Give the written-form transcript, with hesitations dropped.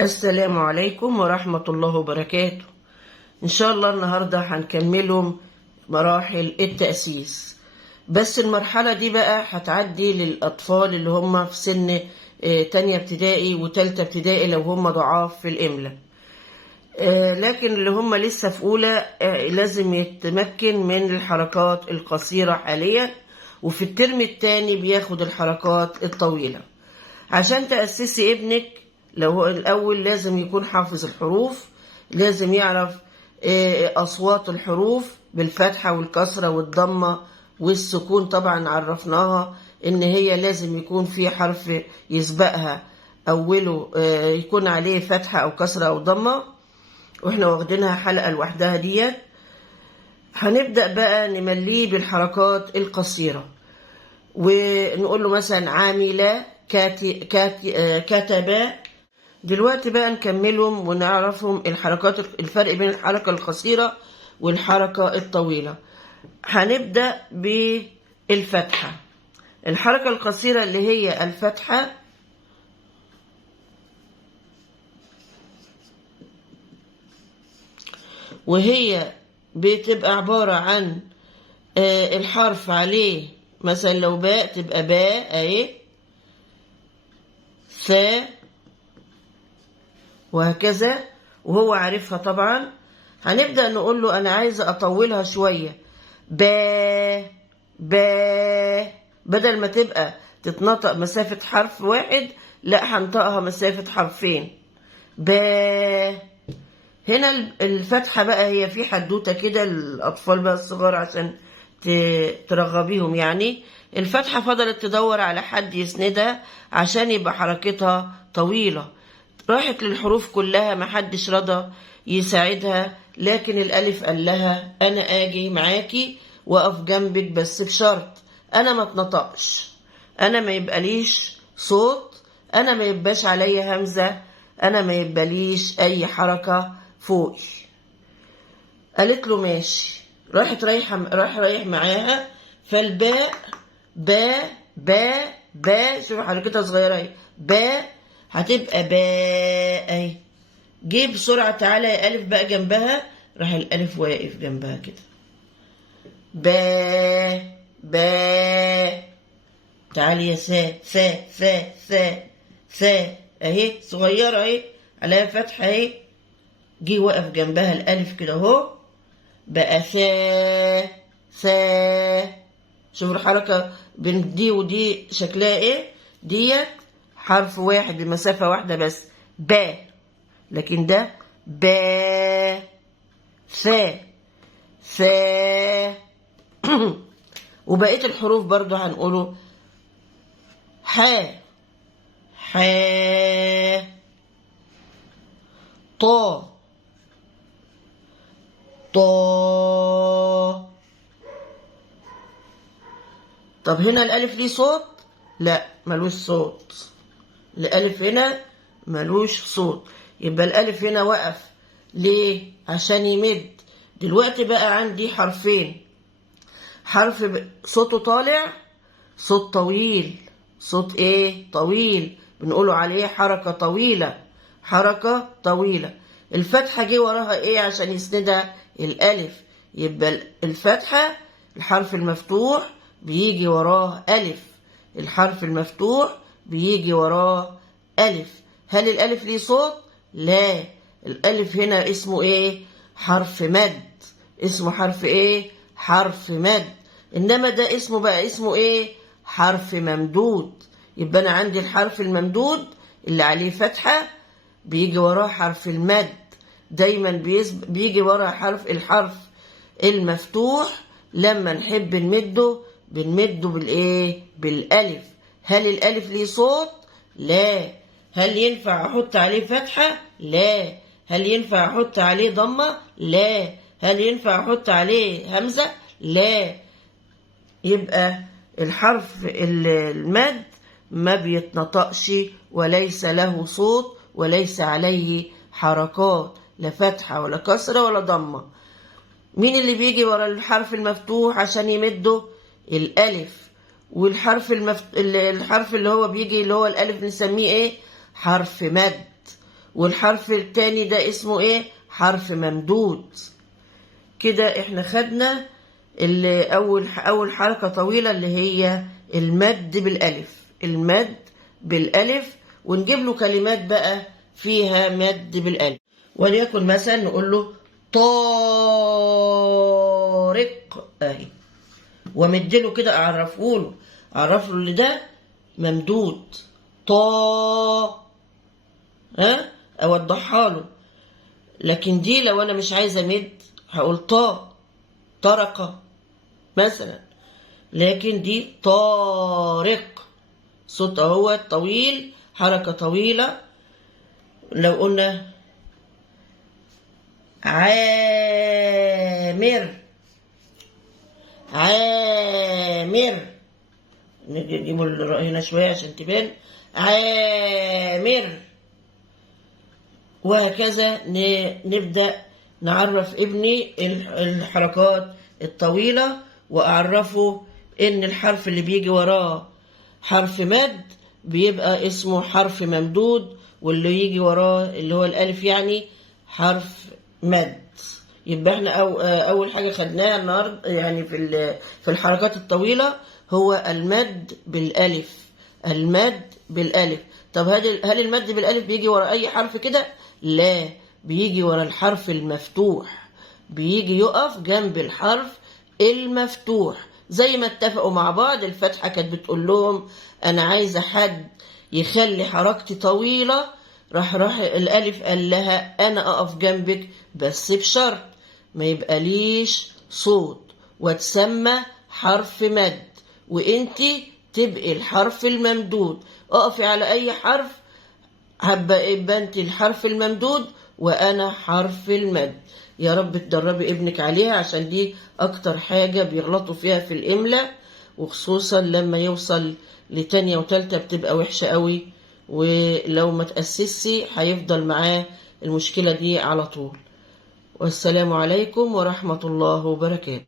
السلام عليكم ورحمة الله وبركاته. إن شاء الله النهاردة هنكملهم مراحل التأسيس، بس المرحلة دي بقى هتعدي للأطفال اللي هم في سن تانية ابتدائي وتالتة ابتدائي لو هم ضعاف في الإملاء. لكن اللي هم لسه في أولى لازم يتمكن من الحركات القصيرة حاليا، وفي الترم التاني بياخد الحركات الطويلة. عشان تأسسي ابنك لو هو الأول لازم يكون حافظ الحروف، لازم يعرف أصوات الحروف بالفتحة والكسرة والضمة والسكون. طبعا عرفناها إن هي لازم يكون في حرف يسبقها أوله يكون عليه فتحة أو كسرة أو ضمة، وإحنا واخدينها حلقة لوحدها ديت. هنبدأ بقى نمليه بالحركات القصيرة، ونقول له مثلا عاملة كتب. دلوقتي بقى نكملهم ونعرفهم الحركات، الفرق بين الحركة القصيرة والحركة الطويلة. هنبدأ بالفتحة. الحركة القصيرة اللي هي الفتحة، وهي بتبقى عبارة عن الحرف عليه مثلا لو باء تبقى باء اهي، ثاء، وهكذا، وهو عارفها طبعا. هنبدأ نقول له أنا عايزة أطولها شوية، با با، بدل ما تبقى تتنطق مسافة حرف واحد لا هنطقها مسافة حرفين، با. هنا الفتحة بقى هي في حدوتة كده الأطفال بقى الصغار عشان ترغبيهم. يعني الفتحة فضلت تدور على حد يسندها عشان يبقى حركتها طويلة، راحت للحروف كلها محدش رضى يساعدها، لكن الألف قال لها أنا آجي معاكي وأقف جنبك بس بشرط أنا ما اتنطقش، أنا ما يبقاليش صوت، أنا ما يبقاش عليا همزة، أنا ما يبقاليش أي حركة فوقي. قالت له ماشي، رايح معاها. فالباء باء باء باء، شوف حركتها صغيرة اهي، باء هتبقى باء اهي. جه بسرعة تعالى يا ألف بقى جنبها، راح الألف واقف جنبها كده، باء باء. تعالي يا سا سا سا سا سا اهي صغيرة اهي عليها فتحة اهي. جه وقف جنبها الألف كده اهو، بقى ثا ثا. شوف الحركة بين دي ودي شكلها ايه، ديت حرف واحد بمسافة واحدة بس، با، لكن ده با ثا ثا. وبقية الحروف برضو هنقوله حا حا، طا طا. طب هنا الألف ليه صوت؟ لا ملوش صوت، الألف هنا ملوش صوت، يبقى الألف هنا وقف ليه؟ عشان يمد. دلوقتي بقى عندي حرفين، حرف صوته طالع، صوت طويل، صوت ايه؟ طويل، بنقوله عليه حركة طويلة، حركة طويلة. الفتحة جه وراها ايه عشان يسندها؟ الألف، يبقى الفتحة الحرف المفتوح بيجي وراه ألف، الحرف المفتوح بيجي وراه ألف. هل الألف ليه صوت؟ لا، الألف هنا اسمه ايه؟ حرف مد، اسمه حرف ايه؟ حرف مد. إنما ده اسمه بقى اسمه ايه؟ حرف ممدود. يبقى أنا عندي الحرف الممدود اللي عليه فتحة بيجي وراه حرف المد، دايما بيجي وراه الحرف المفتوح. لما نحب نمده بنمده بالايه؟ بالالف. هل الالف ليه صوت؟ لا. هل ينفع احط عليه فتحة؟ لا. هل ينفع احط عليه ضمة؟ لا. هل ينفع احط عليه همزة؟ لا. يبقى الحرف المد ما بيتنطقش وليس له صوت وليس عليه حركات، لا فتحة ولا كسرة ولا ضمة. مين اللي بيجي ورا الحرف المفتوح عشان يمده؟ الألف. والحرف الحرف اللي هو بيجي اللي هو الألف نسميه ايه؟ حرف مد. والحرف التاني ده اسمه ايه؟ حرف ممدود. كده احنا خدنا اللي اول حركة طويلة اللي هي المد بالالف. المد بالالف، ونجيب له كلمات بقى فيها مد بالالف. وليكن مثلا نقول له طارق اهي، ومدله كده، اعرفه له اللي ده ممدود. طا، ها، اوضحها له. لكن دي لو انا مش عايزه امد هقول طا، طرق مثلا. لكن دي طارق، صوت اهو طويل، حركه طويله. لو قلنا عامر، عامر، نجيبوا الراء هنا شويه عشان تبان. عامر. وهكذا نبدأ نعرف ابني الحركات الطويلة، وأعرفه إن الحرف اللي بيجي وراه حرف مد بيبقى اسمه حرف ممدود، واللي يجي وراه اللي هو الألف يعني حرف مد. يبقى احنا أول حاجة خدناها النهاردة يعني في الحركات الطويلة هو المد بالألف. المد بالألف. طب هل المد بالألف بيجي ورا أي حرف كده؟ لا، بيجي ورا الحرف المفتوح، بيجي يقف جنب الحرف المفتوح. زي ما اتفقوا مع بعض، الفاتحة كانت بتقول لهم أنا عايزة حد يخلي حركتي طويلة، راح الألف قال لها أنا أقف جنبك بس بشرط ما يبقى ليش صوت وتسمى حرف مد، وانتي تبقي الحرف الممدود. اقفي على أي حرف يبقى انت الحرف الممدود وانا حرف المد. يا رب تدربي ابنك عليها، عشان دي اكتر حاجة بيغلطوا فيها في الاملاء، وخصوصا لما يوصل لتانية وتالتة بتبقى وحشة قوي، ولو ما تأسسي هيفضل معاه المشكلة دي على طول. والسلام عليكم ورحمة الله وبركاته.